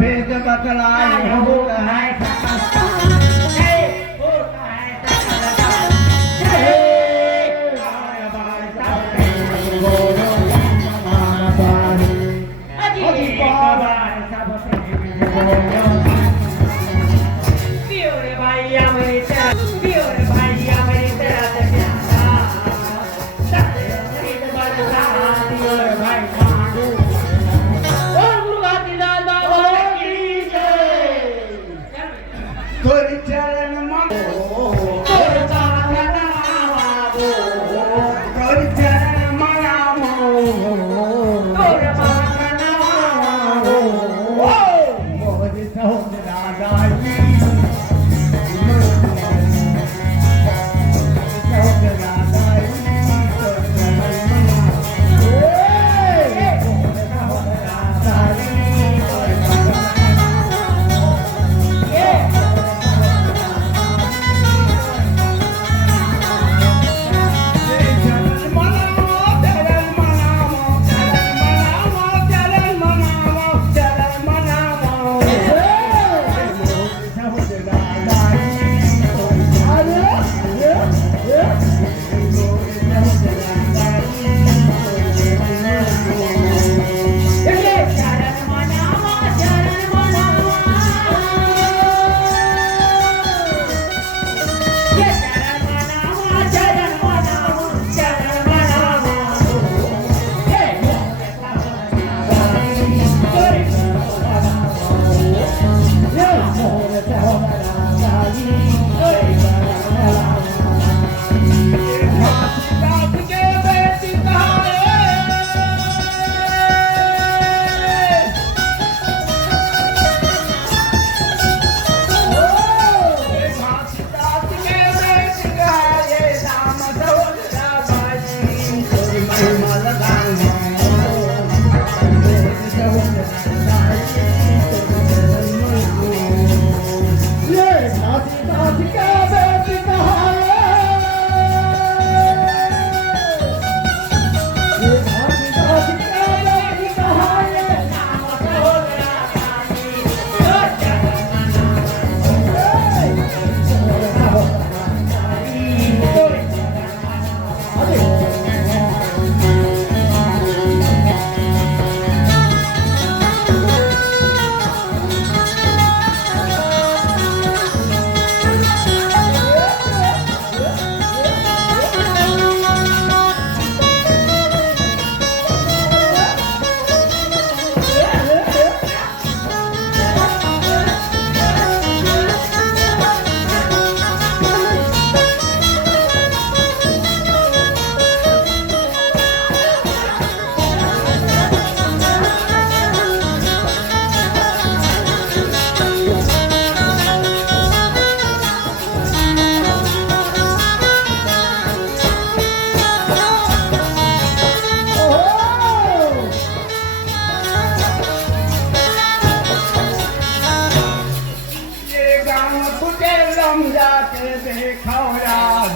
भेद बतलाए होता है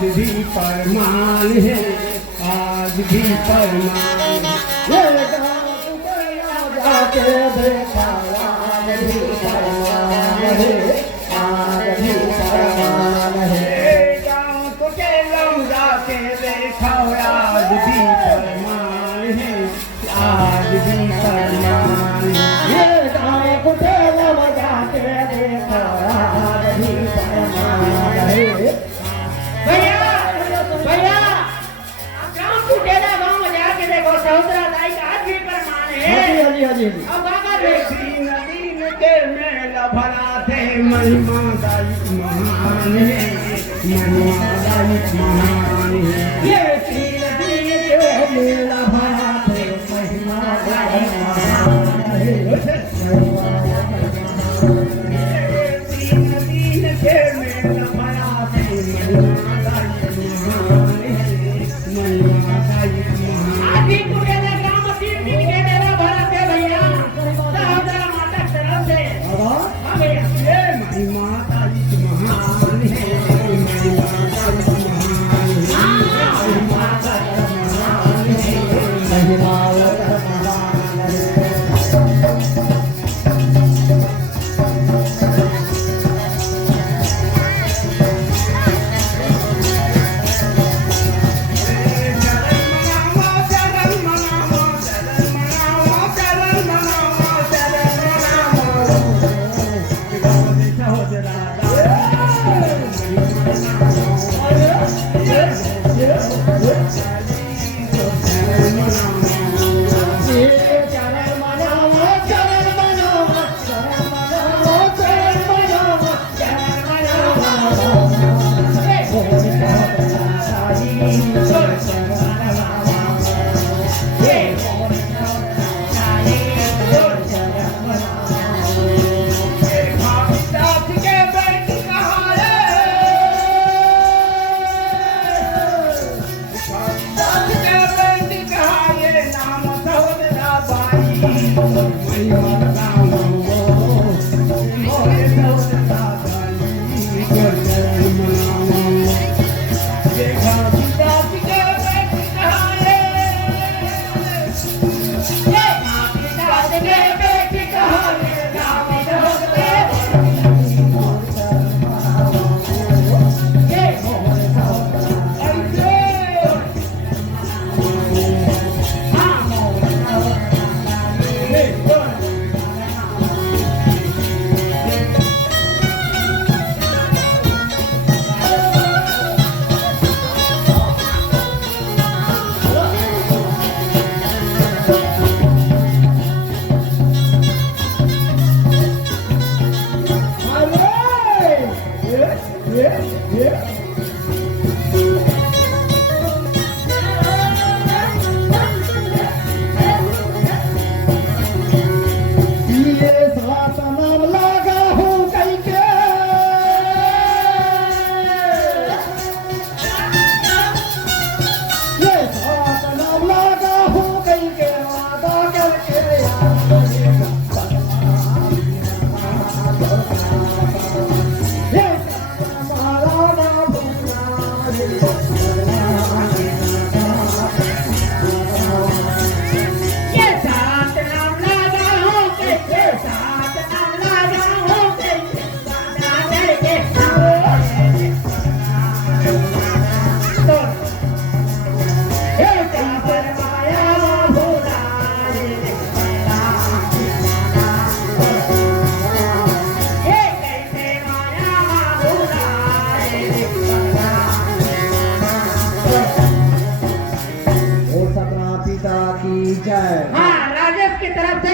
भी परमान है आज भी परमान ये जाके देखा आज भी परमान है आज भी परमान है गाँव को केलम जाके देखा आज भी परमान है आज भी परमान ये गाँव को केलम जाके देखा आज भी परमान है भरा थे महिमा दाई महान है महिमा दाई महान है ये तीन दिन के मेला भरा थे महिमा दाई महान है तीन दिन के मेला भरा थे महिमा दाई महान है महिमा दाई महान अभी पूरे ग्राम 3 दिन के मेला भरा थे भैया की तरफ से